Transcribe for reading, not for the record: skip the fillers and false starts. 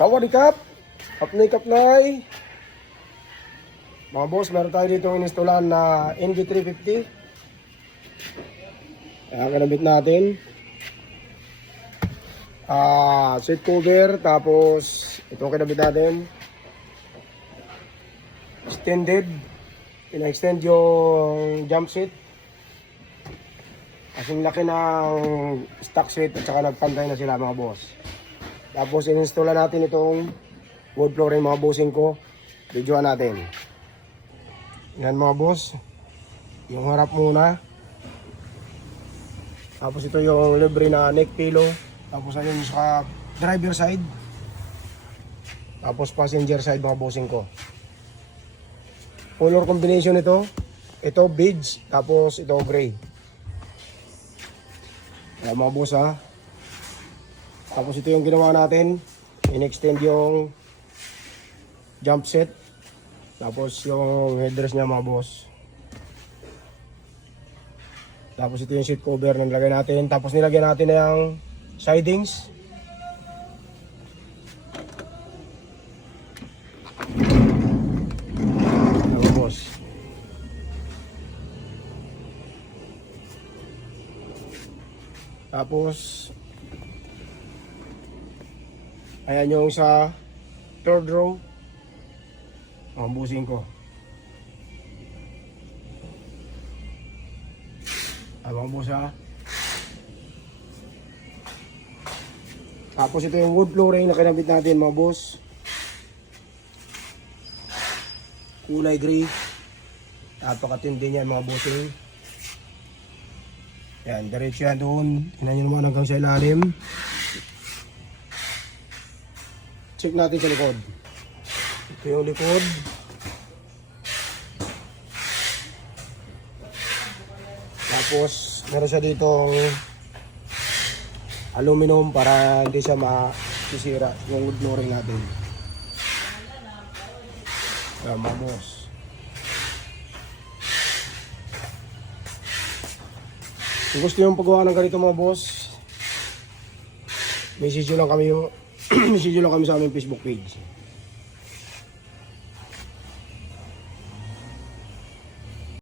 Sawadikap! Kapnay! Mga boss, meron tayo dito ininstallahan na NG350. Ayan, kinabit natin. Seat cover, tapos itong kinabit natin. Extended. Pina-extend yung jump seat. Kasing laki ng stock seat at saka nagpantay na sila mga boss. Tapos ininstalla natin itong wood flooring mga bossing ko. Videoan natin. Yan mga boss. Yung harap muna. Tapos ito yung libre na neck pillow. Tapos ayun sa driver side. Tapos passenger side mga bossing ko. Color combination ito. Ito beige. Tapos ito gray. Ayan mga boss ha. Tapos ito yung ginawa natin. In-extend yung jump set. Tapos yung headrest niya mga boss. Tapos ito yung seat cover na nilagay natin. Tapos nilagyan natin na yung sidings. Ayan mga boss. Tapos ayan yung sa third row. Ang busing ko. Abang busa. Tapos ito yung wood flooring na kinabit natin mga boss. Kulay gray. Napakatindi niyan mga bossing. Yan, diretso yan doon. Tingnan nyo naman hanggang sa ilalim. Check natin sa likod. Ito yung likod. Tapos meron siya ditong aluminum para hindi siya masisira yung wood flooring natin. Ayan mga boss. Kung gusto yung paggawa ng ganito mga boss, message nyo lang kami message nyo lang kami sa aming Facebook page.